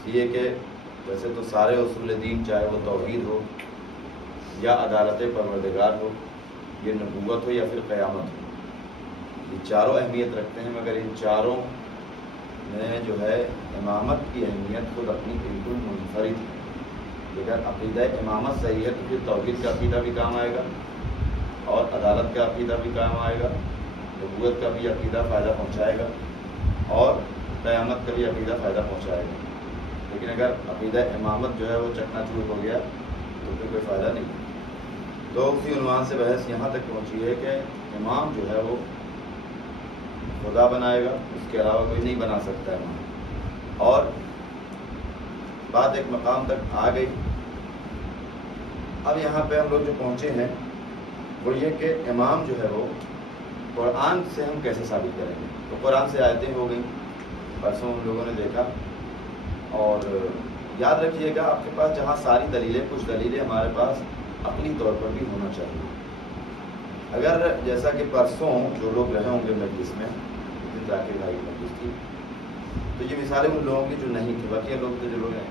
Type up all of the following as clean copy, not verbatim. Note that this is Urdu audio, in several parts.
اس لیے کہ ویسے تو سارے اصول دین چاہے وہ توحید ہو یا عدالت پروردگار ہو، یہ نبوت ہو یا پھر قیامت ہو، یہ چاروں اہمیت رکھتے ہیں، مگر ان چاروں میں جو ہے امامت کی اہمیت خود اپنی بالکل منفرد ہے۔ اگر عقیدہ امامت صحیح ہے تو پھر توحید کا عقیدہ بھی کام آئے گا اور عدالت کا عقیدہ بھی کام آئے گا، نبوت کا بھی عقیدہ فائدہ پہنچائے گا اور قیامت کا بھی عقیدہ فائدہ پہنچائے گا۔ لیکن اگر عقیدہ امامت جو ہے وہ چکنا چور ہو گیا تو پھر کوئی فائدہ نہیں۔ تو اسی عنوان سے بحث یہاں تک پہنچی ہے کہ امام جو ہے وہ خدا بنائے گا، اس کے علاوہ کوئی نہیں بنا سکتا امام۔ اور بات ایک مقام تک آ گئی، اب یہاں پہ ہم لوگ جو پہنچے ہیں وہ یہ کہ امام جو ہے وہ قرآن سے ہم کیسے ثابت کریں گے۔ تو قرآن سے آیتیں ہو گئیں، پرسوں ہم لوگوں نے دیکھا، اور یاد رکھیے گا آپ کے پاس جہاں ساری دلیلیں، کچھ دلیلیں ہمارے پاس عقلی طور پر بھی ہونا چاہیے۔ اگر جیسا کہ پرسوں جو لوگ رہے ہوں گے مجلس میں، ذاکر بھائی مجلس کی، تو یہ مثالیں ان لوگوں کی جو نہیں تھی، باقی لوگ تو جو لوگ ہیں،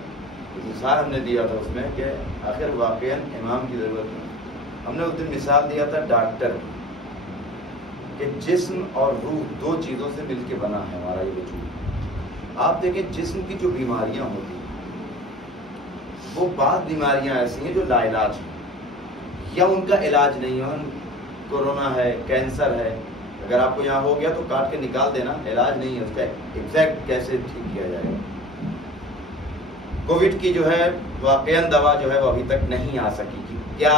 مثال ہم نے دیا تھا اس میں کہ آخر واقعاً امام کی ضرورت نہیں۔ ہم نے اس دن مثال دیا تھا ڈاکٹر کہ جسم اور روح دو چیزوں سے مل کے بنا ہے ہمارا یہ وجود۔ آپ دیکھیں جسم کی جو بیماریاں ہوتی ہیں وہ بعض بیماریاں ایسی ہیں جو لا علاج ہیں یا ان کا علاج نہیں ہے۔ کورونا ہے، کینسر ہے، اگر آپ کو یہاں ہو گیا تو کاٹ کے نکال دینا، علاج نہیں ہے اس کا ایگزیکٹ کیسے ٹھیک کیا جائے گا۔ کووڈ کی جو ہے واقعاً دوا جو ہے وہ ابھی تک نہیں آ سکی کہ کیا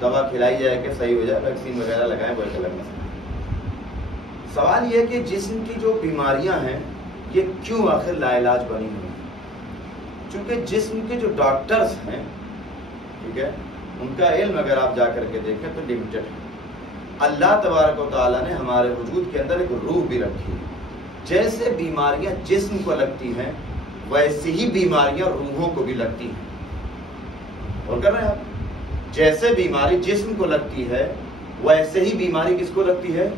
دوا کھلائی جائے کہ صحیح ہو جائے، ویکسین وغیرہ لگائیں وہ ایک الگ مسئلہ۔ سوال یہ کہ جسم کی جو بیماریاں ہیں یہ کیوں آخر لا علاج بنی ہوئی ہیں؟ چونکہ جسم کے جو ڈاکٹرز ہیں، ٹھیک ہے، ان کا علم اگر آپ جا کر کے دیکھیں تو لمیٹڈ ہے۔ اللہ تبارک و تعالیٰ نے ہمارے وجود کے اندر ایک روح بھی رکھی ہے۔ جیسے بیماریاں جسم کو لگتی ہیں ویسے ہی بیماریاں روحوں کو بھی لگتی ہیں۔ اور کر رہے ہیں آپ، جیسے بیماری جسم کو لگتی ہے ویسے ہی بیماری کس کو لگتی ہے؟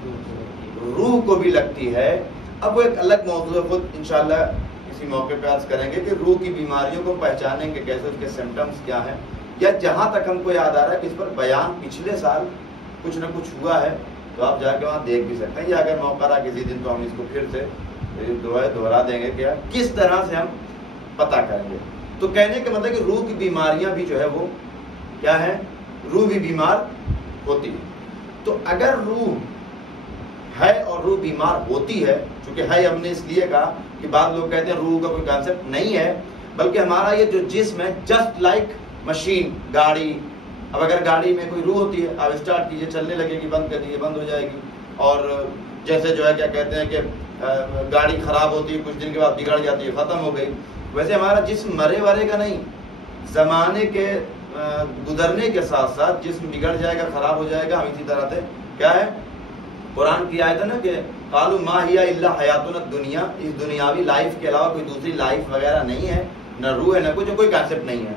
روح کو بھی لگتی ہے۔ اب وہ ایک الگ موضوع ہے، خود انشاءاللہ کسی موقع پہ عرض کریں گے کہ روح کی بیماریوں کو پہچانیں گے کیسے، اس کے سمٹمز کیا ہیں، یا جہاں تک ہم کو یاد آ رہا ہے کہ اس پر بیان پچھلے سال کچھ نہ کچھ ہوا ہے، تو آپ جا کے وہاں دیکھ بھی سکتے ہیں، یا اگر موقع رہا کسی دن تو ہم اس کو پھر سے دوہرا دیں گے کہ کس طرح سے ہم پتہ کریں گے۔ تو کہنے کا مطلب کہ روح کی بیماریاں بھی جو ہے وہ کیا ہے، روح بھی بیمار ہوتی ہے۔ تو اگر روح ہے اور روح بیمار ہوتی ہے، چونکہ ہے ہم نے اس لیے کہا کہ بعض لوگ کہتے ہیں روح کا کوئی کانسیپٹ نہیں ہے، بلکہ ہمارا یہ جو جسم ہے جسٹ لائک مشین، گاڑی۔ اب اگر گاڑی میں کوئی روح ہوتی ہے، آپ اسٹارٹ کیجئے، چلنے لگے گی، بند کر دیجیے، بند ہو جائے گی۔ اور جیسے جو ہے کیا کہتے ہیں کہ گاڑی خراب ہوتی ہے، کچھ دن کے بعد بگڑ جاتی ہے، ختم ہو گئی، ویسے ہمارا جسم مرے ورے کا نہیں، زمانے کے گزرنے کے ساتھ ساتھ جسم بگڑ جائے گا، خراب ہو جائے گا۔ ہم اسی طرح سے کیا ہے، قرآن کی آیت ہے نا کہ قالوا ما ہی الا حیاتنا الدنیا، اس دنیاوی لائف کے علاوہ کوئی دوسری لائف وغیرہ نہیں ہے، نہ روح ہے نہ کچھ، کوئی کانسیپٹ نہیں ہے۔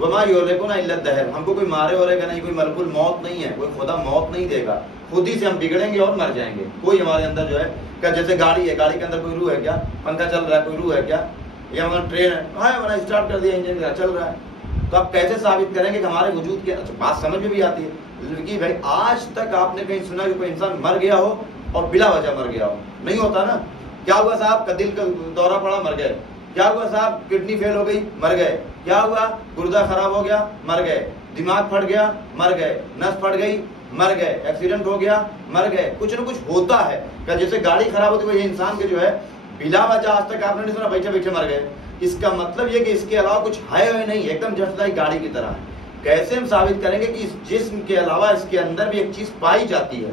وما یہلکنا الا الدہر، ہم کو کوئی مارے اورے گا نہیں، کوئی ملک الموت نہیں ہے، کوئی خدا موت نہیں دے گا، خود ہی سے ہم بگڑیں گے اور مر جائیں گے۔ کوئی ہمارے اندر جو ہے کہ جیسے گاڑی ہے، گاڑی کے اندر کوئی روح ہے کیا؟ پنکھا چل رہا ہے، کوئی روح ہے کیا؟ یا ہمارا ٹرین ہے، ہاں ہمارا اسٹارٹ کر دیا، انجن چل رہا ہے، تو آپ کیسے ثابت کریں گے کہ ہمارے وجود کے؟ اچھا بات سمجھ میں بھی آتی ہے کہ بھائی آج تک آپ نے کہیں سنا کہ کوئی انسان مر گیا ہو اور بلا وجہ مر گیا ہو؟ نہیں ہوتا نا۔ کیا ہوا صاحب کا دل کا دورہ پڑا، مر گئے۔ کیا ہوا صاحب کڈنی فیل ہو گئی، مر گئے۔ کیا ہوا گردہ خراب ہو گیا، مر گئے۔ دماغ پھٹ گیا، مر گئے۔ نس پھٹ گئی، مر گئے۔ ایکسیڈنٹ ہو گیا، مر گئے۔ کچھ نہ کچھ ہوتا ہے کہ جیسے گاڑی خراب ہوتی ہے، یہ انسان کے جو ہے بلا وجہ آج تک آپ نے نہیں سنا بیٹھے بیٹھے مر گئے۔ اس کا مطلب یہ کہ اس کے علاوہ کچھ ہے نہیں، ایک دم جسٹ لائک گاڑی کی طرح ہے۔ کیسے ہم ثابت کریں گے کہ اس جسم کے علاوہ اس کے اندر بھی ایک چیز پائی جاتی ہے؟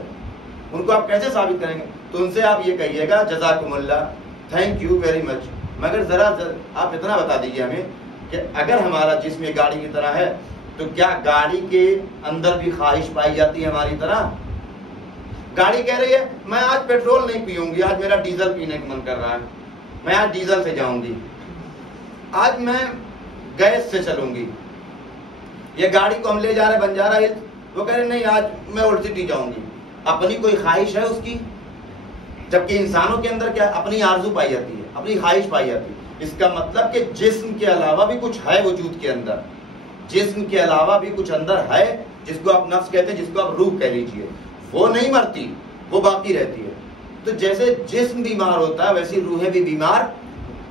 ان کو آپ کیسے ثابت کریں گے؟ تو ان سے آپ یہ کہیے گا جزاکم اللہ، تھینک یو ویری مچ، مگر ذرا آپ اتنا بتا دیجیے ہمیں کہ اگر ہمارا جسم ایک گاڑی کی طرح ہے تو کیا گاڑی کے اندر بھی خواہش پائی جاتی ہے ہماری طرح؟ گاڑی کہہ رہی ہے میں آج پیٹرول نہیں پیوں گی، آج میرا ڈیزل پینے کا من کر رہا ہے، میں آج ڈیزل سے جاؤں گی، آج میں گیس سے چلوں گی۔ یہ گاڑی کو ہم لے جا رہے بنجارہ ہلز، وہ کہہ رہے نہیں آج میں اولڈ سٹی جاؤں گی۔ اپنی کوئی خواہش ہے اس کی؟ جبکہ انسانوں کے اندر کیا اپنی آرزو پائی جاتی ہے، اپنی خواہش پائی جاتی ہے۔ اس کا مطلب کہ جسم کے علاوہ بھی کچھ ہے وجود کے اندر، جسم کے علاوہ بھی کچھ اندر ہے جس کو آپ نفس کہتے ہیں، جس کو آپ روح کہہ لیجئے، وہ نہیں مرتی، وہ باقی رہتی ہے۔ تو جیسے جسم بیمار ہوتا ہے ویسی روحیں بھی بیمار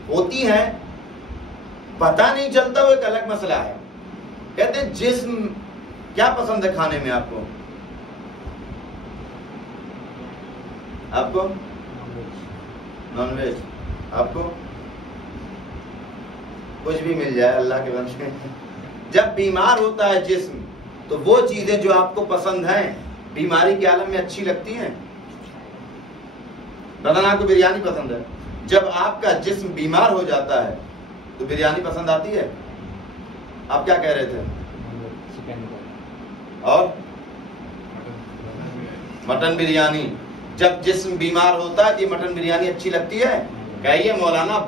ہوتی ہیں، پتہ نہیں چلتا، وہ ایک الگ مسئلہ ہے۔ کہتے ہیں جسم کیا پسند ہے کھانے میں آپ کو؟ آپ کو نان ویج، آپ کو کچھ بھی مل جائے اللہ کے بندے۔ جب بیمار ہوتا ہے جسم تو وہ چیزیں جو آپ کو پسند ہیں بیماری کے عالم میں اچھی لگتی ہیں۔ بدن آپ کو بریانی پسند ہے، جب آپ کا جسم بیمار ہو جاتا ہے تو بریانی پسند آتی ہے؟ آپ کیا کہہ رہے تھے؟ اور مٹن بریانی، جب جسم بیمار ہوتا ہے یہ مٹن بریانی اچھی لگتی ہے؟ کہیے مولانا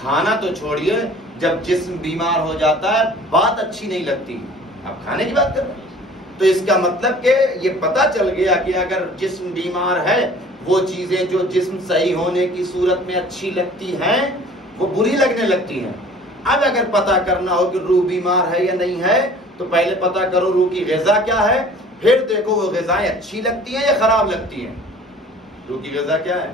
کھانا تو چھوڑیے، جب جسم بیمار ہو جاتا ہے بات اچھی نہیں لگتی، آپ کھانے کی بات کر رہے ہیں۔ تو اس کا مطلب کہ یہ پتہ چل گیا کہ اگر جسم بیمار ہے وہ چیزیں جو جسم صحیح ہونے کی صورت میں اچھی لگتی ہیں وہ بری لگنے لگتی ہیں۔ اب اگر پتہ کرنا ہو کہ روح بیمار ہے یا نہیں ہے تو پہلے پتہ کرو روح کی غذا کیا ہے، پھر دیکھو وہ غذائیں اچھی لگتی ہیں یا خراب لگتی ہیں۔ روح کی غذا کیا ہے؟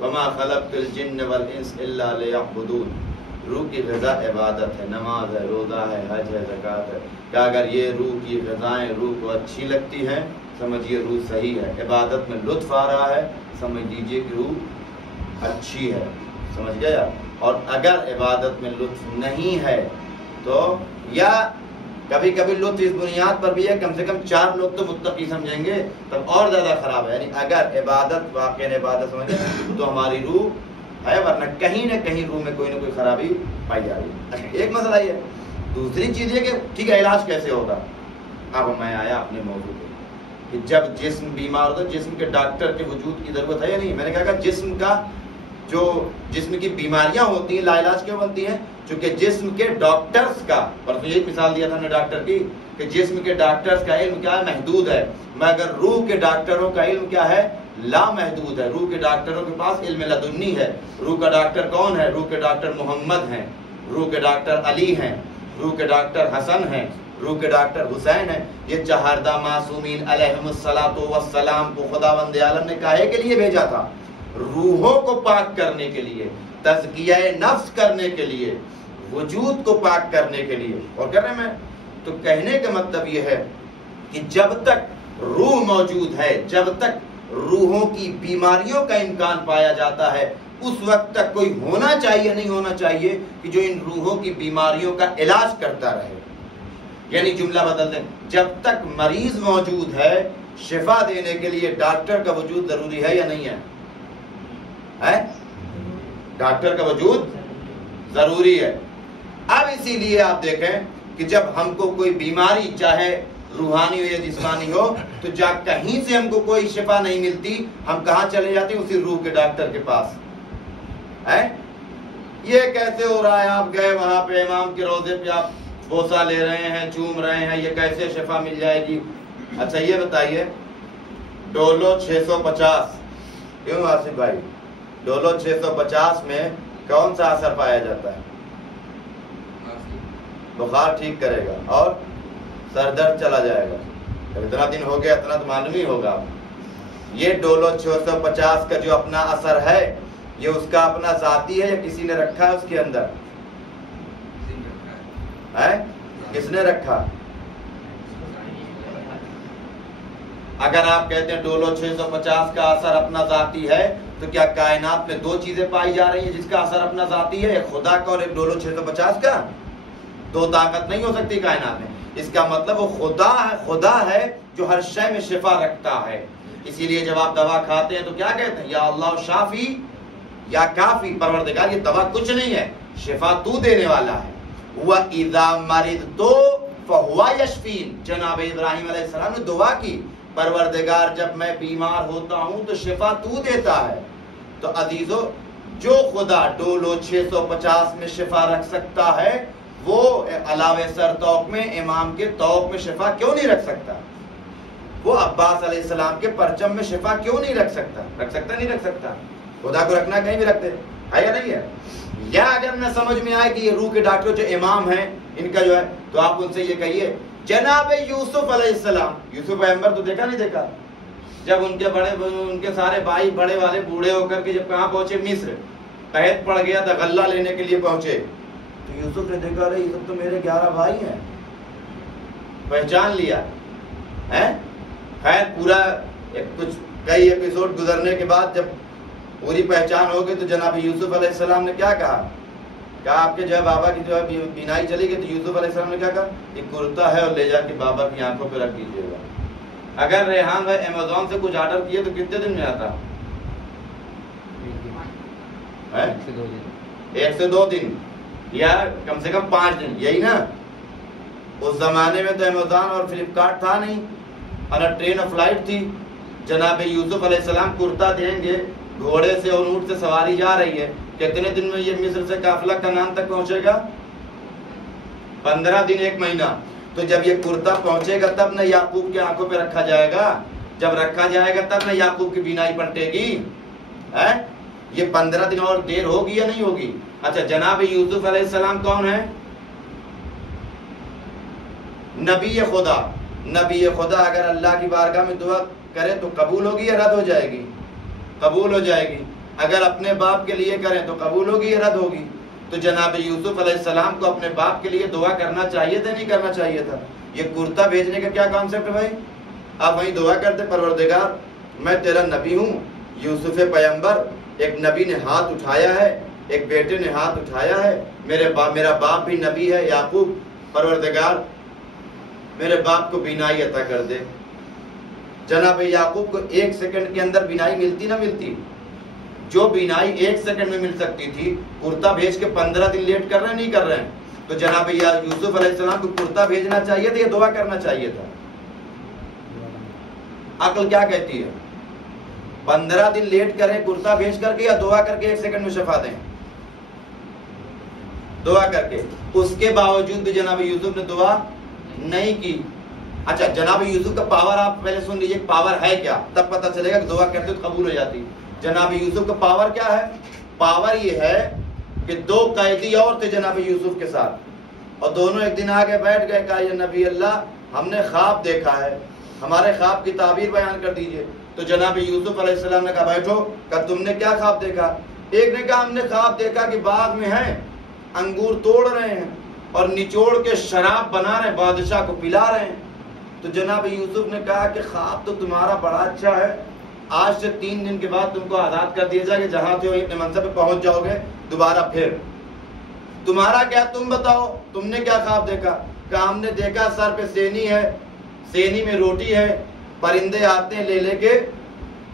وَمَا خَلَقْتُ الْجِنَّ وَالْإِنسَ إِلَّا لِيَعْبُدُونَ۔ روح کی غذا عبادت ہے، نماز ہے، روزہ ہے، حج ہے، زکوٰۃ ہے۔ کہ اگر یہ روح کی غذائیں روح کو اچھی لگتی ہیں سمجھیے روح صحیح ہے، عبادت میں لطف آ رہا ہے سمجھ لیجیے کہ روح اچھی ہے، سمجھ گیا۔ اور اگر عبادت میں لطف نہیں ہے تو یا کبھی کبھی لطف اس بنیاد پر بھی ہے کم سے کم 4 لوگ تو متقی سمجھیں گے تب اور زیادہ خراب ہے۔ یعنی اگر عبادت واقع عبادت سمجھیں تو ہماری روح ہے، ورنہ کہیں نہ کہیں روح میں کوئی نہ کوئی خرابی پائی جا رہی ہے۔ ایک مسئلہ یہ ہے۔ دوسری چیز یہ کہ ٹھیک ہے علاج کیسے ہوگا؟ اب میں آیا اپنے موضوع پہ کہ جب جسم بیمار ہوتا ہے جسم کے ڈاکٹر کے وجود کی ضرورت ہے یا نہیں؟ میں نے کہا کہ جسم کا جو جسم کی بیماریاں ہوتی ہیں لا علاج کیوں بنتی ہیں؟ چونکہ جسم کے ڈاکٹرز کا، پرسوں یہی مثال دیا تھا ہم نے ڈاکٹر کی کہ جسم کے ڈاکٹرز کا علم کیا ہے؟ محدود ہے، مگر روح کے ڈاکٹروں کا علم کیا ہے؟ لامحدود ہے۔ روح کے ڈاکٹروں کے پاس علم لدنی ہے۔ روح کا ڈاکٹر کون ہے؟ روح کے ڈاکٹر محمد ہیں، روح کے ڈاکٹر علی ہیں، روح کے ڈاکٹر حسن ہیں، روح کے ڈاکٹر حسین ہیں۔ یہ چہاردہ معصومین علیہم الصلاۃ والسلام کو خداوند عالم نے کاہے کے لیے بھیجا تھا؟ روحوں کو پاک کرنے کے لیے، تزکیہ نفس کرنے کے لیے، وجود کو پاک کرنے کے لیے۔ اور کہہ رہے میں تو کہنے کا مطلب یہ ہے کہ جب تک روح موجود ہے، جب تک روحوں کی بیماریوں کا امکان پایا جاتا ہے اس وقت تک کوئی ہونا چاہیے نہیں ہونا چاہیے کہ جو ان روحوں کی بیماریوں کا علاج کرتا رہے۔ یعنی جملہ بدل دیں، جب تک مریض موجود ہے شفا دینے کے لیے ڈاکٹر کا وجود ضروری ہے یا نہیں ہے؟ ڈاکٹر کا وجود ضروری ہے۔ اب اسی لیے آپ دیکھیں کہ جب ہم کو کوئی بیماری چاہے روحانی ہو یا جسمانی ہو تو کہیں سے ہم کو کوئی شفا نہیں ملتی، ہم کہاں چلے جاتے ہیں؟ اسی روح کے ڈاکٹر کے پاس۔ یہ کیسے ہو رہا ہے؟ آپ گئے وہاں پہ امام کے روضے پہ آپ بوسہ لے رہے ہیں، چوم رہے ہیں، یہ کیسے شفا مل جائے گی؟ اچھا یہ بتائیے ڈولو 650 کیوں آصف بھائی؟ ڈولو 650 میں کون سا اثر پایا جاتا ہے؟ بخار ٹھیک کرے گا اور سر درد چلا جائے گا۔ اتنا دن ہو گیا اتنا تو معلوم ہی ہوگا۔ یہ ڈولو 650 کا جو اپنا اثر ہے یہ اس کا اپنا ذاتی ہے یا کسی نے رکھا ہے اس کے اندر؟ کس نے رکھا؟ اگر آپ کہتے ہیں ڈولو 650 کا اثر اپنا ذاتی ہے تو کیا کائنات میں 2 چیزیں پائی جا رہی ہیں جس کا اثر اپنا ذاتی ہے؟ ایک خدا کا اور ایک ڈولو 650 کا؟ 2 طاقت نہیں ہو سکتی کائنات میں۔ اس کا مطلب وہ خدا ہے جو ہر شے میں شفا رکھتا ہے۔ اسی لیے جب آپ دوا کھاتے ہیں تو کیا کہتے ہیں؟ یا اللہ شافی یا کافی، پروردگار یہ دوا کچھ نہیں ہے، شفا تو دینے والا ہے۔ وَإِذَا مَرِضْتُ فَهُوَ يَشْفِينِ، جناب ابراہیم علیہ السلام نے دعا کی، پروردگار جب میں بیمار ہوتا ہوں تو شفا تو دیتا ہے۔ تو عزیزو جو خدا ڈولو 650 میں شفا رکھ سکتا ہے وہ علاوہ سر توق میں امام کے توق میں شفا کیوں نہیں رکھ سکتا؟ وہ عباس علیہ السلام کے پرچم میں شفا کیوں نہیں رکھ سکتا؟ رکھ سکتا نہیں رکھ سکتا؟ خدا کو رکھنا کہیں بھی رکھتے، ہے یا نہیں ہے؟ یا اگر نہ سمجھ میں آئے کہ یہ روح کے ڈاکٹر جو امام ہیں ان کا جو ہے، تو آپ ان سے یہ کہیے جناب یوسف علیہ السلام، یوسف پیغمبر تو دیکھا نہیں دیکھا، جب ان کے سارے بھائی بڑے والے بوڑھے ہو کر کے جب کہاں پہنچے، مصر، قحط پڑ گیا تھا، غلہ لینے کے لیے پہنچے، تو یوسف نے دیکھا رہے یہ سب تو میرے 11 بھائی ہیں، پہچان لیا ہے۔ خیر پورا کچھ کئی ایپیسوڈ گزرنے کے بعد جب پوری پہچان ہو گئی تو جناب یوسف علیہ السلام نے کیا کہا آپ کے جو ہے بابا کی جو ہے بینائی چلی گئی، تو یوسف علیہ السلام نے کیا کہا، یہ کرتا ہے اور لے جا کے بابا کی آنکھوں پہ رکھ دیجیے گا۔ اگر ریحان بھائی امیزون سے کچھ آرڈر کیے تو کتنے دن میں آتا؟ 1 سے 2 دن یا کم سے کم 5 دن، یہی نا؟ اس زمانے میں تو امیزون اور فلپکارٹ تھا نہیں، اور ٹرین اور فلائٹ تھی۔ جناب یوسف علیہ السلام کرتا دیں گے، گھوڑے سے اور اونٹ سے سواری جا رہی ہے، کتنے دن میں یہ مصر سے قافلہ کنعان تک پہنچے گا؟ 15 دن 1 مہینہ۔ تو جب یہ کرتا پہنچے گا تب نہ یعقوب کی آنکھوں پہ رکھا جائے گا، جب رکھا جائے گا تب نہ یعقوب کی بینائی پلٹے گی۔ یہ 15 دن اور دیر ہوگی یا نہیں ہوگی؟ اچھا جناب یوسف علیہ السلام کون ہے؟ نبی خدا۔ نبی خدا اگر اللہ کی بارگاہ میں دعا کرے تو قبول ہوگی یا رد ہو جائے گی؟ قبول ہو جائے گی۔ اگر اپنے باپ کے لیے کریں تو قبول ہوگی یا رد ہوگی؟ تو جناب یوسف علیہ السلام کو اپنے باپ کے لیے دعا کرنا چاہیے تھا نہیں کرنا چاہیے تھا؟ یہ کرتا بھیجنے کا کیا کانسیپٹ ہے بھائی؟ آپ وہیں دعا کرتے، پروردگار میں تیرا نبی ہوں، یوسف پیغمبر، ایک نبی نے ہاتھ اٹھایا ہے، ایک بیٹے نے ہاتھ اٹھایا ہے، میرا باپ بھی نبی ہے یعقوب، پروردگار میرے باپ کو بینائی عطا کر دے۔ جناب یعقوب کو 1 سیکنڈ کے اندر بینائی ملتی نہ ملتی؟ جو بینائی 1 سیکنڈ میں مل سکتی تھی، کرتا بھیج کے 15 دن لیٹ کر رہے ہیں نہیں کر رہے ہیں؟ تو جناب یوسف علیہ السلام کو کرتا بھیجنا چاہیے تھا یا دعا کرنا چاہیے تھا؟ عقل کیا کہتی ہے؟ 15 دن لیٹ کریں کرتا بھیج کر کے یا دعا کر کے 1 سیکنڈ میں شفا دیں؟ دعا کر کے۔ اس کے باوجود بھی جناب یوسف نے دعا نہیں کی۔ اچھا جناب یوسف کا پاور آپ پہلے سن لیجیے، پاور ہے کیا، تب پتہ چلے گا کہ دعا کرتے تو قبول ہو جاتی۔ جناب یوسف کا پاور کیا ہے؟ پاور یہ ہے کہ 2 قیدی اور تھے جناب یوسف کے ساتھ، اور دونوں ایک دن آگے بیٹھ گئے، کہا یا نبی اللہ ہم نے خواب دیکھا ہے، ہمارے خواب کی تعبیر بیان کر دیجئے۔ تو جناب یوسف علیہ السلام نے کہا بیٹھو، کہا تم نے کیا خواب دیکھا؟ ایک نے کہا ہم نے خواب دیکھا کہ باغ میں ہیں، انگور توڑ رہے ہیں اور نچوڑ کے شراب بنا رہے ہیں، بادشاہ کو پلا رہے ہیں۔ تو جناب یوسف نے کہا کہ خواب تو تمہارا بڑا اچھا ہے، آج سے 3 دن کے بعد تم کو آزاد کر دیا جائے گا، جہاں تھے اپنے منصب پہ پہنچ جاؤ گے دوبارہ۔ پھر تمہارا کیا، تم بتاؤ تم نے کیا خواب دیکھا؟ کہ ہم نے دیکھا سر پہ سینی ہے، سینی میں روٹی ہے، پرندے آتے ہیں لے لے کے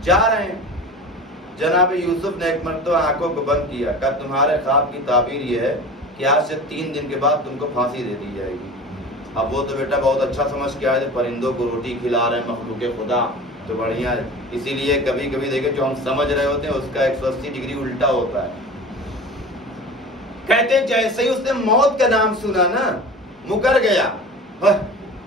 جا رہے ہیں۔ جناب یوسف نے ایک مرتبہ آنکھوں کو بند کیا، کہا تمہارے خواب کی تعبیر یہ ہے کہ آج سے 3 دن کے بعد تم کو پھانسی دے دی جائے گی۔ اب وہ تو بیٹا بہت اچھا سمجھ کے آئے تھے، پرندوں کو روٹی کھلا رہے ہیں مخلوق خدا، تو بڑھیا ہے۔ اسی لیے کبھی کبھی دیکھیں جو ہم سمجھ رہے ہوتے ہیں اس کا 180 ڈگری الٹا ہوتا ہے۔ کہتے ہیں جیسے ہی اس نے موت کا نام سنا نا مکر گیا۔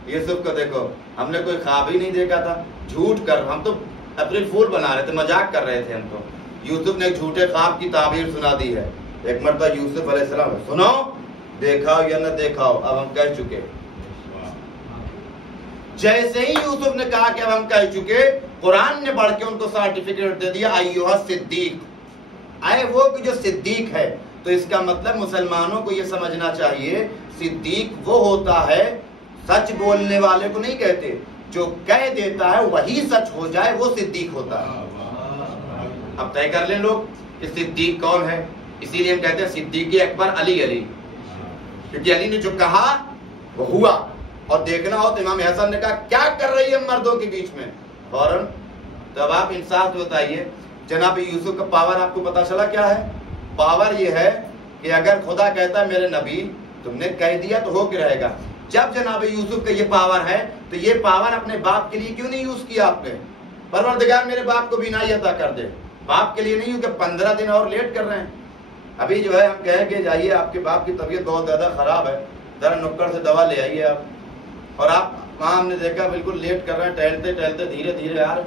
یوسف کو دیکھو، ہم نے کوئی خواب ہی نہیں دیکھا تھا، جھوٹ کر، ہم تو اپریل فول بنا رہے تھے، مذاق کر رہے تھے ہم تو۔ یوسف نے ایک جھوٹے خواب کی تعبیر سنا دی ہے۔ ایک مرتبہ یوسف علیہ السلام سنو، دیکھا ہو یا نہ دیکھا ہو اب ہم کہہ چکے۔ جیسے ہی یوسف نے کہا کہ اب ہم کہہ چکے، قرآن نے پڑھ کے ان کو سرٹیفکیٹ دے دیا، ایھا صدیق، آئے وہ کہ جو صدیق ہے۔ تو اس کا مطلب مسلمانوں کو یہ سمجھنا چاہیے، صدیق وہ ہوتا ہے، سچ بولنے والے کو نہیں کہتے، جو کہہ دیتا ہے وہی سچ ہو جائے وہ صدیق ہوتا ہے۔ اب طے کر لیں لوگ کہ صدیق کون ہے۔ اسی لیے ہم کہتے ہیں صدیق اکبر علی، علی، کیونکہ علی نے جو کہا وہ ہوا۔ اور دیکھنا ہو تو امام حسن نے کہا کیا کر رہی ہے مردوں کے بیچ میں، فوراً۔ تو اب آپ انصاف بتائیے، جناب یوسف کا پاور آپ کو پتا چلا کیا ہے؟ پاور یہ ہے کہ اگر خدا کہتا ہے میرے نبی تم نے کہہ دیا تو ہو کے رہے گا۔ جب جناب یوسف کا یہ پاور ہے تو یہ پاور اپنے باپ کے لیے کیوں نہیں یوز کیا آپ نے؟ پروردگار میرے باپ کو بینائی عطا کر دے، باپ کے لیے نہیں، کہ 15 دن اور لیٹ کر رہے ہیں۔ ابھی جو ہے ہم کہیں کہ جائیے آپ کے باپ کی طبیعت بہت زیادہ خراب ہے، ذرا نکڑ سے دوا لے آئیے آپ، اور آپ وہاں ہم نے دیکھا بالکل لیٹ کر رہے ہیں، ٹہلتے ٹہلتے دھیرے دھیرے یار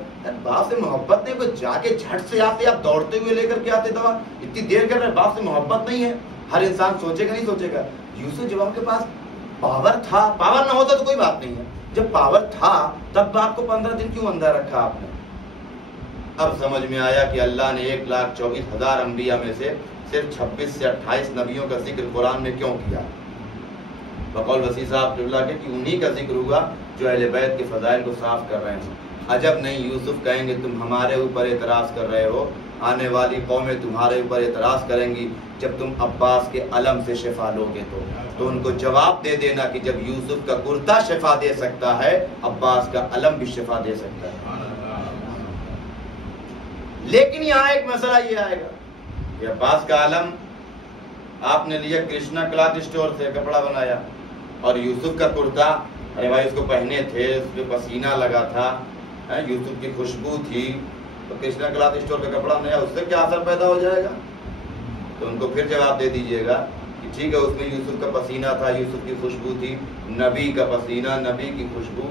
باپ سے محبت نہیں، کوئی جا کے جھٹ سے آتے، آپ دوڑتے ہوئے لے کر کے آتے دوا، اتنی دیر کر رہے ہیں، باپ سے محبت نہیں ہے. ہر انسان سوچے گا نہیں سوچے گا. یوسف جب آپ کے پاس پاور تھا، پاور نہ ہوتا تو کوئی بات نہیں ہے، جب پاور تھا تب باپ کو 15 دن کیوں اندر رکھا آپ نے؟ اب سمجھ میں آیا کہ اللہ نے 1,24,000 انبیاء میں سے صرف 26 سے 28 نبیوں کا ذکر قرآن میں کیوں کیا. بقول وسیع صاحب اللہ کے کہ انہی کا ذکر ہوا جو اہل بیت کے فضائل کو صاف کر رہے ہیں. عجب نہیں یوسف کہیں گے تم ہمارے اوپر اعتراض کر رہے ہو، آنے والی قومیں تمہارے اوپر اعتراض کریں گی جب تم عباس کے علم سے شفا لو گے تو ان کو جواب دے دینا کہ جب یوسف کا کرتا شفا دے سکتا ہے عباس کا علم بھی شفا دے سکتا ہے. لیکن یہاں ایک مسئلہ یہ آئے گا کہ عباس کا علم آپ نے لیا کرشنا کلاتھ اسٹور سے کپڑا بنایا، اور یوسف کا کرتا ارے بھائی اس کو پہنے تھے، اس پہ پسینہ لگا تھا، یوسف کی خوشبو تھی، تو کرشنا کلاتھ اسٹور کا کپڑا نیا، اس سے کیا اثر پیدا ہو جائے گا؟ تو ان کو پھر جواب دے دیجئے گا کہ ٹھیک ہے اس میں یوسف کا پسینہ تھا، یوسف کی خوشبو تھی، نبی کا پسینہ، نبی کی خوشبو.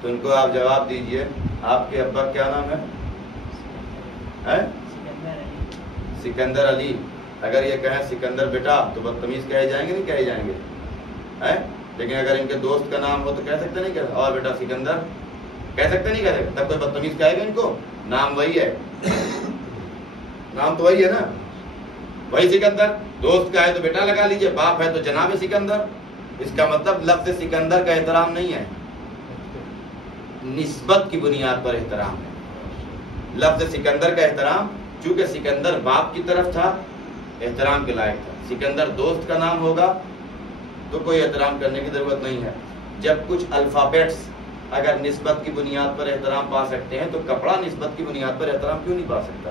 تو ان کو آپ جواب دیجئے آپ کے ابا کیا نام ہے؟ سکندر علی. اگر یہ کہیں سکندر بیٹا تو بدتمیز کہے جائیں گے نہیں کہے جائیں گے؟ لیکن اگر ان کے دوست کا نام ہو تو کہہ سکتے نہیں کہہ اور بیٹا سکندر کہہ سکتے نہیں کہہ سکتے؟ تب کوئی بدتمیز کہے گا ان کو؟ نام وہی ہے، نام تو وہی ہے نا، وہی سکندر. دوست کا ہے تو بیٹا لگا لیجئے، باپ ہے تو جناب سکندر. اس کا مطلب لفظ سکندر کا احترام نہیں ہے، نسبت کی بنیاد پر احترام ہے. لفظ سکندر کا احترام چونکہ سکندر باپ کی طرف تھا احترام کے لائق تھا. سکندر دوست کا نام ہوگا تو کوئی احترام کرنے کی ضرورت نہیں ہے. جب کچھ الفابیٹس اگر نسبت کی بنیاد پر احترام پا سکتے ہیں تو کپڑا نسبت کی بنیاد پر احترام کیوں نہیں پا سکتا؟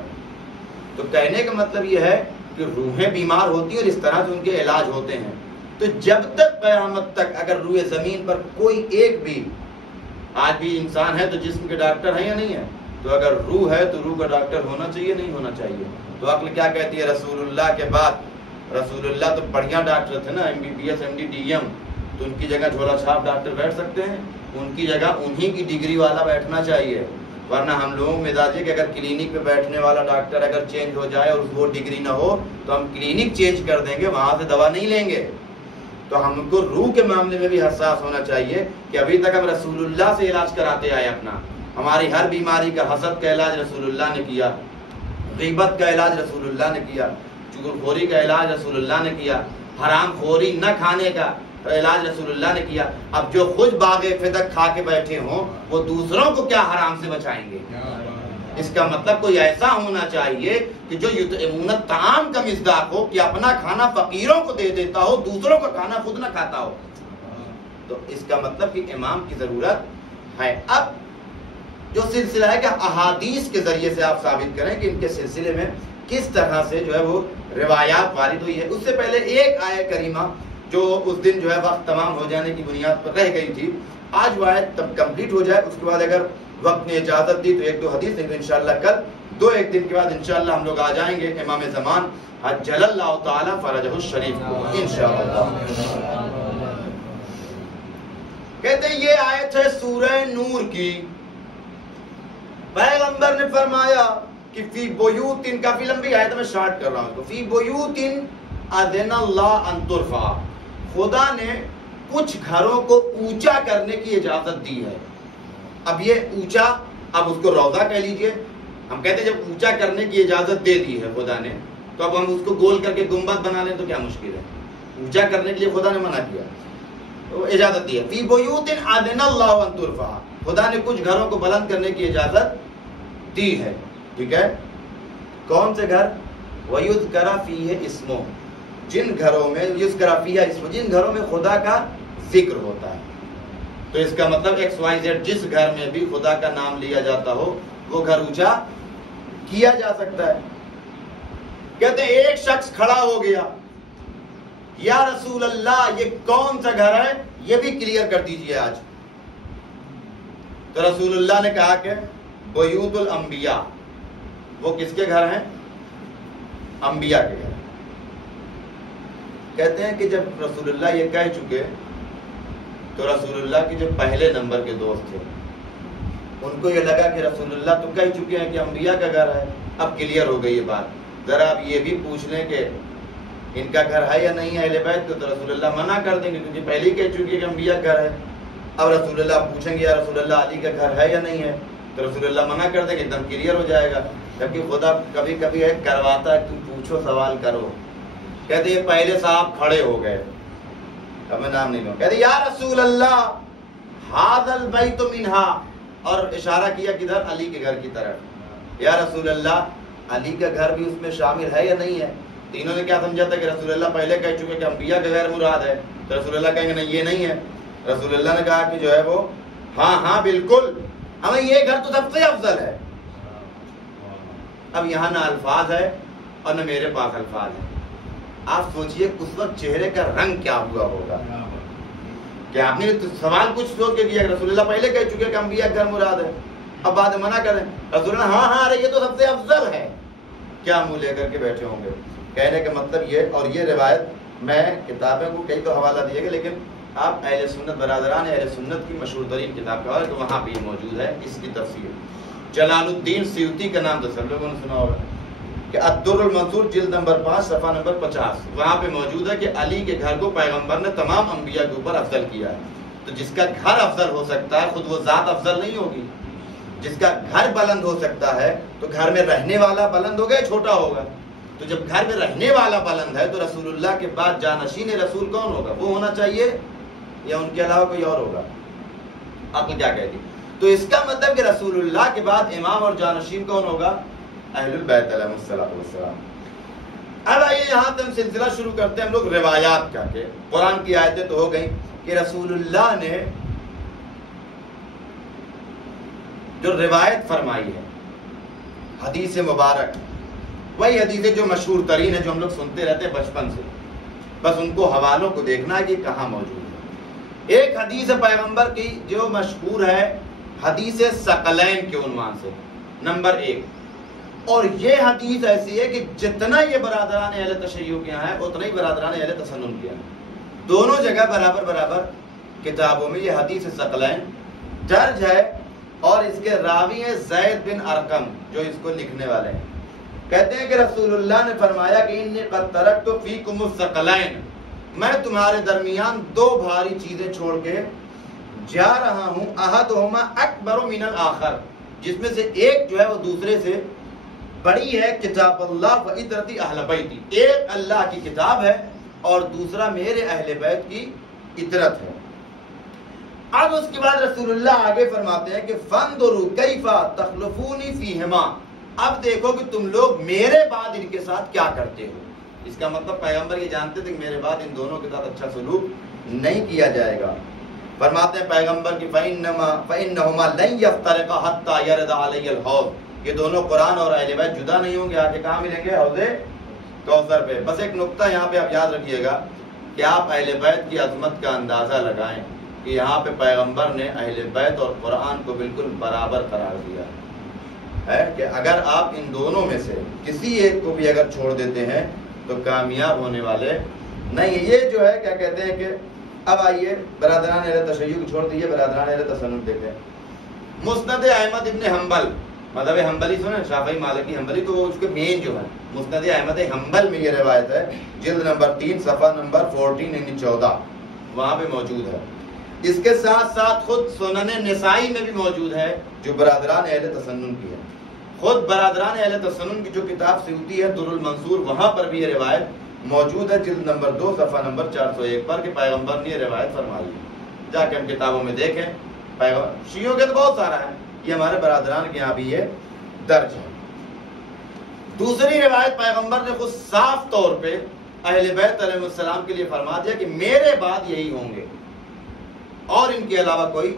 تو کہنے کا مطلب یہ ہے کہ روحیں بیمار ہوتی ہیں اور اس طرح سے ان کے علاج ہوتے ہیں. تو جب تک قیامت تک اگر روئے زمین پر کوئی ایک بھی، آج بھی انسان ہے تو جسم کے ڈاکٹر ہیں یا نہیں ہے؟ تو اگر روح ہے تو روح کا ڈاکٹر ہونا چاہیے نہیں ہونا چاہیے؟ تو عقل کیا کہتی ہے؟ رسول اللہ کے بعد رسول اللہ تو بڑھیا ڈاکٹر تھے نا، MBBS MD DM، تو ان کی جگہ جھولا چھاپ ڈاکٹر بیٹھ سکتے ہیں؟ ان کی جگہ انہی کی ڈگری والا بیٹھنا چاہیے. ورنہ ہم لوگوں میں مزاج ہے کہ اگر کلینک پہ بیٹھنے والا ڈاکٹر اگر چینج ہو جائے اور وہ ڈگری نہ ہو تو ہم کلینک چینج کر دیں گے، وہاں سے دوا نہیں لیں گے. تو ہم کو روح کے معاملے میں بھی حساس ہونا چاہیے کہ ابھی تک ہم رسول اللہ سے علاج کراتے آئے اپنا. ہماری ہر بیماری کا، حسد کا علاج رسول اللہ نے کیا، غیبت کا علاج رسول اللہ نے کیا، چغلخوری کا علاج رسول اللہ نے کیا، حرام خوری نہ کھانے کا علاج رسول اللہ نے کیا. اب جو خود باغ فدق کھا کے بیٹھے ہوں وہ دوسروں کو کیا حرام سے بچائیں گے؟ اس کا مطلب کوئی ایسا ہونا چاہیے کہ جو یطعمون الطعام کا مصداق ہو، کہ اپنا کھانا فقیروں کو دے دیتا ہو، دوسروں کا کھانا خود نہ کھاتا ہو. تو اس کا مطلب کہ امام کی ضرورت ہے. اب جو سلسلہ ہے کہ احادیث کے ذریعے سے آپ ثابت کریں کہ ان کے سلسلے میں کس طرح سے جو ہے وہ روایات وارد ہوئی ہے. اس سے پہلے ایک آیت کریمہ جو اس دن جو ہے وقت تمام ہو جانے کی بنیاد پر رہ گئی تھی، آج وہ آیت تب کمپلیٹ ہو جائے. اس کے بعد اگر وقت نے اجازت دی تو ایک دو حدیث، نہیں تو انشاءاللہ کل ایک دن کے بعد انشاءاللہ ہم لوگ آ جائیں گے امام زمان عجل اللہ تعالی فرجہ الشریف کو انشاءاللہ. کہتے ہیں یہ آیت ہے سورہ نور کی. پیغمبر نے فرمایا کہ فی بیوت، کافی لمبی آیت میں شارٹ کر رہا ہوں، فی بیوت اذن اللہ ان ترفع، خدا نے کچھ گھروں کو اونچا کرنے کی اجازت دی ہے. اب یہ اونچا، اب اس کو روضہ کہہ لیجئے. ہم کہتے ہیں جب اونچا کرنے کی اجازت دے دی ہے خدا نے تو اب ہم اس کو گول کر کے گنبد بنا لیں تو کیا مشکل ہے؟ اونچا کرنے کے لیے خدا نے منع کیا، تو اجازت دی ہے. فی بیوت اذن اللہ ان ترفع، خدا نے کچھ گھروں کو بلند کرنے کی اجازت دی ہے. ٹھیک ہے، کون سے گھر؟ وَيُذْكَرَ فِيهِ اسْمُهُ، جن گھروں میں یذکر فیہا اسمہ، جن گھروں میں خدا کا ذکر ہوتا ہے. تو اس کا مطلب XYZ جس گھر میں بھی خدا کا نام لیا جاتا ہو وہ گھر اونچا کیا جا سکتا ہے. کہتے ہیں ایک شخص کھڑا ہو گیا، یا رسول اللہ یہ کون سا گھر ہے یہ بھی کلیئر کر دیجئے آج. تو رسول اللہ نے کہا کہ بیوت الانبیاء، وہ کس کے گھر ہیں؟ انبیاء کے گھر. کہتے ہیں کہ جب رسول اللہ یہ کہہ چکے تو رسول اللہ کے جو پہلے نمبر کے دوست تھے ان کو یہ لگا کہ رسول اللہ تو کہہ چکے ہیں کہ انبیاء کا گھر ہے، اب کلیئر ہو گئی یہ بات، ذرا اب یہ بھی پوچھ لیں کہ ان کا گھر ہے یا نہیں ہے اہل بیت کو، تو رسول اللہ منع کر دیں گے کیونکہ پہلے ہی کہہ چکی ہے کہ انبیاء کا گھر ہے۔ اب رسول اللہ پوچھیں گے یا رسول اللہ علی کا گھر ہے یا نہیں ہے، تو رسول اللہ منع کر دیں گے، ایک دم کلیئر ہو جائے گا۔ جبکہ خدا کبھی کبھی ہے کرواتا ہے، تم پوچھو سوال کرو۔ کہتے یہ پہلے صاحب کھڑے ہو گئے، اب میں نام نہیں لوں، کہتے یا رسول اللہ ھذا البیت منہا، اور اشارہ کیا کدھر؟ علی کے گھر کی طرف۔ یا رسول اللہ علی کا گھر بھی اس میں شامل ہے یا نہیں ہے؟ تینوں نے کیا سمجھا تھا کہ رسول اللہ پہلے کہہ چکے کہ انبیاء کا غیر مراد ہے، تو رسول اللہ کہیں گے نہیں یہ نہیں ہے۔ رسول اللہ نے کہا کہ جو ہے وہ ہاں ہاں بالکل، ہمیں یہ گھر تو سب سے افضل ہے۔ اب یہاں نہ الفاظ ہے اور نہ میرے پاس الفاظ ہے، آپ سوچئے اس وقت چہرے کا رنگ کیا ہوا ہوگا کہ آپ نے سوال کچھ سوچ کے کیا کہ رسول اللہ پہلے کہہ چکے کہ انبیاء گھر مراد ہے، اب بعد میں منع کریں، رسول اللہ ہاں ہاں ارے یہ تو سب سے افضل ہے، کیا منہ لے کر کے بیٹھے ہوں گے؟ کہنے کا مطلب یہ، اور یہ روایت میں کتابیں کو کئی تو حوالہ دیے گا، لیکن آپ اہل سنت برادران اہل سنت کی مشہور ترین کتاب کا تو وہاں پہ یہ موجود ہے، اس کی تفسیر جلال الدین سیوطی کا نام تو سب لوگوں نے سنا ہوگا کہ الدر المنصور جلد نمبر 5 صفحہ نمبر 50، وہاں پہ موجود ہے کہ علی کے گھر کو پیغمبر نے تمام انبیاء کے اوپر افضل کیا ہے۔ تو جس کا گھر افضل ہو سکتا ہے خود وہ ذات افضل نہیں ہوگی، جس کا گھر بلند ہو سکتا ہے تو گھر میں رہنے والا بلند ہوگا یا چھوٹا ہوگا؟ تو جب گھر میں رہنے والا بلند ہے تو رسول اللہ کے بعد جانشین رسول کون ہوگا؟ وہ ہونا چاہیے یا ان کے علاوہ کوئی اور ہوگا؟ عقل کیا کہتی؟ تو اس کا مطلب کہ رسول اللہ کے بعد امام اور جانشین کون ہوگا؟ اہل البیت علیہ السلام۔ اب آئیے یہاں سے ہم سلسلہ شروع کرتے ہیں ہم لوگ روایات کا، کہ قرآن کی آیتیں تو ہو گئیں کہ رسول اللہ نے جو روایت فرمائی ہے حدیث مبارک، وہی حدیثیں جو مشہور ترین ہے جو ہم لوگ سنتے رہتے ہیں بچپن سے، بس ان کو حوالوں کو دیکھنا ہے کہ کہاں موجود ہے۔ ایک حدیث پیغمبر کی جو مشہور ہے حدیث ثقلین کے عنوان سے، نمبر 1، اور یہ حدیث ایسی ہے کہ جتنا یہ برادران اہل تشیع کے یہاں ہے اتنا ہی برادران اہل تسنن کے یہاں ہے، دونوں جگہ برابر برابر کتابوں میں یہ حدیث ثقلین درج ہے، اور اس کے راوی ہیں زید بن ارقم جو اس کو لکھنے والے ہیں۔ کہتے ہیں کہ رسول اللہ نے فرمایا کہ انی قد ترکت فیکم الثقلین، میں تمہارے درمیان دو بھاری چیزیں چھوڑ کے جا رہا ہوں، احدہما اکبر من الاخر، جس میں سے ایک جو ہے وہ دوسرے سے بڑی ہے، کتاب اللہ و عطرتی اہل بیتی، ایک اللہ کی کتاب ہے اور دوسرا میرے اہل بیت کی عطرت ہے۔ اب اس کے بعد رسول اللہ آگے فرماتے ہیں کہ فانظروا کیف تخلفونی فیہما، اب دیکھو کہ تم لوگ میرے بعد ان کے ساتھ کیا کرتے ہو۔ اس کا مطلب پیغمبر یہ جانتے تھے کہ میرے بعد ان دونوں کے ساتھ اچھا سلوک نہیں کیا جائے گا۔ فرماتے ہیں پیغمبر کی فإنہما لن یفترقا حتی یرد علی الحوض، یہ دونوں قرآن اور اہل بیت جدا نہیں ہوں گے، آگے کہاں ملیں گے؟ حوض کوثر پہ۔ بس ایک نقطہ یہاں پہ آپ یاد رکھیے گا کہ آپ اہل بیت کی عظمت کا اندازہ لگائیں کہ یہاں پہ پیغمبر نے اہل بیت اور قرآن کو بالکل برابر قرار دیا ہے کہ اگر آپ ان دونوں میں سے کسی ایک کو بھی اگر چھوڑ دیتے ہیں تو کامیاب ہونے والے نہیں۔ یہ جو ہے کیا کہتے ہیں کہ اب آئیے برادران اہل تشیع کو چھوڑ دیجیے، برادران اہل تسنن دیکھیں۔ مسند احمد ابن حنبل، مذہب حنبلی سنیں، شافعی مالکی حنبلی، تو وہ اس کے مین جو ہے مسند احمد حنبل میں یہ روایت ہے، جلد نمبر 3 صفحہ نمبر 14 یعنی 14 وہاں پہ موجود ہے۔ اس کے ساتھ ساتھ خود سنن نسائی میں بھی موجود ہے جو برادران اہل تسنن کی ہے۔ خود برادران اہل تسنن کی جو کتاب سیوطی ہے در المنصور، وہاں پر بھی یہ روایت موجود ہے، جلد نمبر 2 صفحہ نمبر 401 پر، کہ پیغمبر نے یہ روایت فرمائی ہے۔ جا کے ہم کتابوں میں دیکھیں، شیعوں کے تو بہت سارا ہے، یہ ہمارے برادران کے یہاں بھی یہ درج ہے۔ دوسری روایت پیغمبر نے خود صاف طور پہ اہل بیت علیہ السلام کے لیے فرما دیا کہ میرے بعد یہی ہوں گے اور ان کے علاوہ کوئی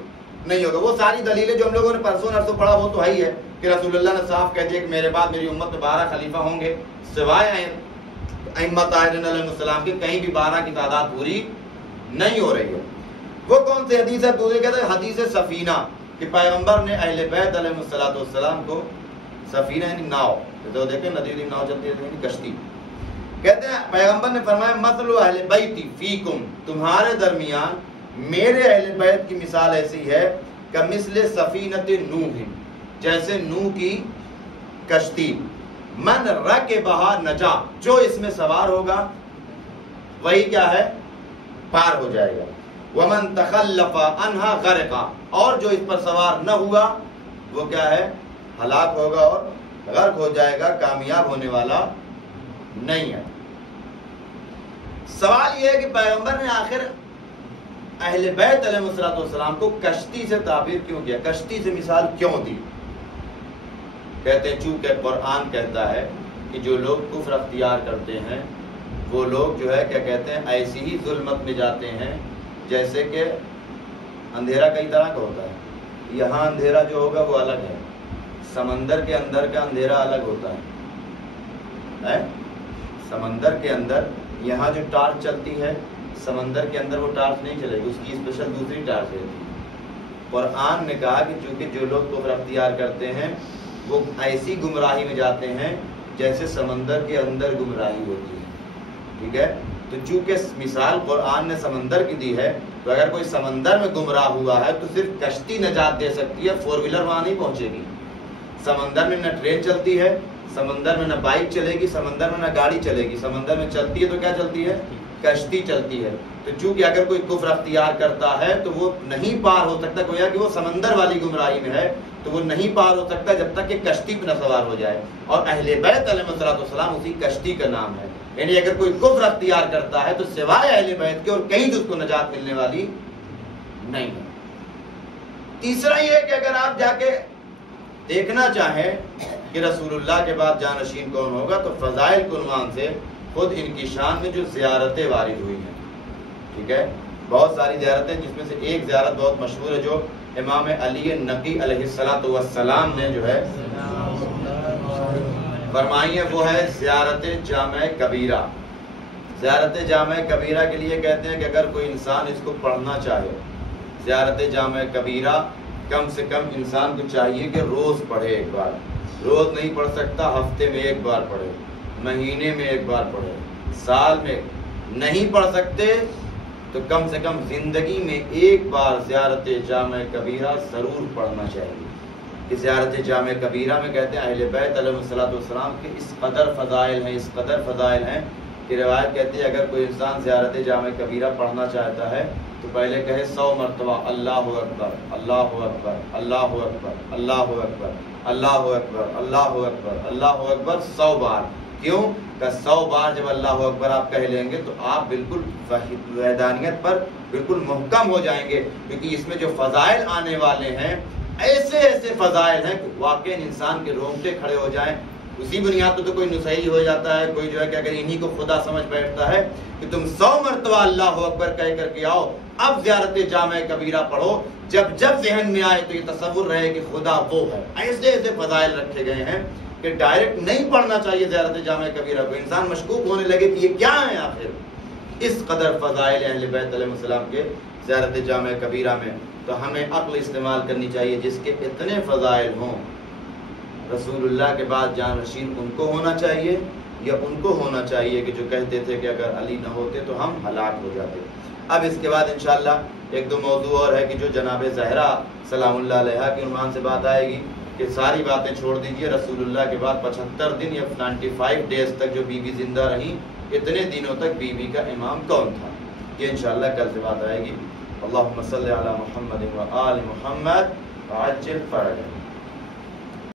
نہیں ہوگا۔ وہ ساری دلیلیں جو ہم لوگوں نے پرسوں نرسوں پڑھا وہ تو ہے ہی ہے کہ رسول اللہ نے صاف کہہ دیا کہ میرے بعد میری امت میں 12 خلیفہ ہوں گے، سوائے ائمہ طاہرین علیہ السلام کے کہیں بھی 12 کی تعداد پوری نہیں ہو رہی ہے۔ وہ کون سی حدیث ہے؟ دوسرے کہتے ہیں حدیث سفینہ، کہ پیغمبر نے اہل بیت علیہ السلام کو سفینہ یعنی ناؤ، تو دیکھیں ندی ناؤ چلتی ہے یعنی کشتی، کہتے ہیں پیغمبر نے فرمایا مثل اہل بیتی فیکم، تمہارے درمیان میرے اہل بیت کی مثال ایسی ہے کمثل سفینۃ نوح، جیسے نوح کی کشتی، من رکبھا نجا، جو اس میں سوار ہوگا وہی کیا ہے، پار ہو جائے گا، ومن تخلف عنہا غرقا، اور جو اس پر سوار نہ ہوا وہ کیا ہے، ہلاک ہوگا اور غرق ہو جائے گا، کامیاب ہونے والا نہیں ہے۔ سوال یہ ہے کہ پیغمبر نے آخر اہل بیت علیہ السلام کو کشتی سے تعبیر کیوں کیا، کشتی سے مثال کیوں دی؟ کہتے ہیں چونکہ قرآن کہتا ہے کہ جو لوگ کفر اختیار کرتے ہیں وہ لوگ جو ہے کیا کہتے ہیں، ایسی ہی ظلمت میں جاتے ہیں جیسے کہ اندھیرا کئی طرح کا ہوتا ہے، یہاں اندھیرا جو ہوگا وہ الگ ہے، سمندر کے اندر کا اندھیرا الگ ہوتا ہے۔ سمندر کے اندر یہاں جو ٹارچ چلتی ہے سمندر کے اندر وہ ٹارچ نہیں چلے گی، اس کی اسپیشل دوسری ٹارچ رہتی ہے۔ قرآن نے کہا کہ چونکہ جو لوگ کفر اختیار کرتے ہیں وہ ایسی گمراہی میں جاتے ہیں جیسے سمندر کے اندر گمراہی ہوتی ہے، ٹھیک ہے؟ تو چونکہ مثال قرآن نے سمندر کی دی ہے تو اگر کوئی سمندر میں گمراہ ہوا ہے تو صرف کشتی نجات دے سکتی ہے، فور ویلر وہاں نہیں پہنچے گی۔ سمندر میں نہ ٹرین چلتی ہے، سمندر میں نہ بائک چلے گی، سمندر میں نہ گاڑی چلے گی، سمندر میں چلتی ہے تو کیا چلتی ہے، کشتی چلتی ہے۔ تو چونکہ اگر کوئی کفر اختیار کرتا ہے تو وہ نہیں پار ہو سکتا، گویا کہ وہ سمندر والی گمراہی میں ہے تو وہ نہیں پار ہو سکتا جب تک کہ کشتی پہ نہ سوار ہو جائے، اور اہل بیت علیہ السلام اسی کشتی کا نام ہے۔ یعنی اگر کوئی کفر اختیار کرتا ہے تو سوائے اہل بیت کے اور کہیں اس کو نجات ملنے والی نہیں ہے۔ تیسرا یہ ہے کہ اگر آپ جا کے دیکھنا چاہیں کہ رسول اللہ کے بعد جانشین کون ہوگا تو فضائل کے عنوان سے خود ان کی شان میں جو زیارتیں وارد ہوئی ہیں، ٹھیک ہے، بہت ساری زیارتیں، جس میں سے ایک زیارت بہت مشہور ہے جو امام علی نقی علیہ السلام نے جو ہے فرمائی ہے، وہ ہے زیارت جامع کبیرہ۔ زیارت جامع کبیرہ کے لیے کہتے ہیں کہ اگر کوئی انسان اس کو پڑھنا چاہے، زیارت جامع کبیرہ کم سے کم انسان کو چاہیے کہ روز پڑھے، ایک بار، روز نہیں پڑھ سکتا ہفتے میں ایک بار پڑھے، مہینے میں ایک بار پڑھے، سال میں نہیں پڑھ سکتے تو کم سے کم زندگی میں ایک بار زیارت جامع کبیرہ ضرور پڑھنا چاہیے۔ کہ زیارت جامع کبیرہ میں کہتے ہیں اہل بیت علیہ السلام کے اس قدر فضائل ہیں، اس قدر فضائل ہیں کہ روایت کہتی ہے اگر کوئی انسان زیارت جامع کبیرہ پڑھنا چاہتا ہے تو پہلے کہے 100 مرتبہ اللہ اکبر اللہ اکبر اللہ اکبر اللہ اکبر اللہ اکبر اللہ اکبر اللہ اکبر 100 بار۔ کیوں کہ 100 بار جب اللہ اکبر آپ کہہ لیں گے تو آپ بالکل وحدانیت پر بالکل محکم ہو جائیں گے، کیونکہ اس میں جو فضائل آنے والے ہیں ایسے ایسے فضائل ہیں کہ واقعی انسان کے رونگٹے کھڑے ہو جائیں۔ اسی بنیاد پہ تو کوئی نصیحی ہو جاتا ہے، کوئی جو ہے کہ اگر انہی کو خدا سمجھ بیٹھتا ہے کہ تم 100 مرتبہ اللہ اکبر کہہ کر کے آؤ، اب زیارت جامع کبیرہ پڑھو، جب جب ذہن میں آئے تو یہ تصور رہے کہ خدا وہ ہے۔ ایسے ایسے فضائل رکھے گئے ہیں کہ ڈائریکٹ نہیں پڑھنا چاہیے زیارت جامع کبیرہ کو، انسان مشکوک ہونے لگے کہ یہ کیا ہے آخر۔ اس قدر فضائل اہل بیت علیہ السلام کے زیارت جامع کبیرہ میں، تو ہمیں عقل استعمال کرنی چاہیے جس کے اتنے فضائل ہوں۔ رسول اللہ کے بعد جانشین ان کو ہونا چاہیے یا ان کو ہونا چاہیے کہ جو کہتے تھے کہ اگر علی نہ ہوتے تو ہم ہلاک ہو جاتے۔ اب اس کے بعد انشاءاللہ ایک دو موضوع اور ہے کہ جو جناب زہرا سلام اللہ علیہا کے عنوان سے بات آئے گی کہ ساری باتیں چھوڑ دیجئے، رسول اللہ کے بعد 75 دن یا 95 ڈیز تک جو بی بی زندہ رہیں، اتنے دنوں تک بی بی کا امام کون تھا، یہ انشاءاللہ کل سے بات آئے گی۔ اللہم صلی علی محمد و آل محمد وعجل فرجہ۔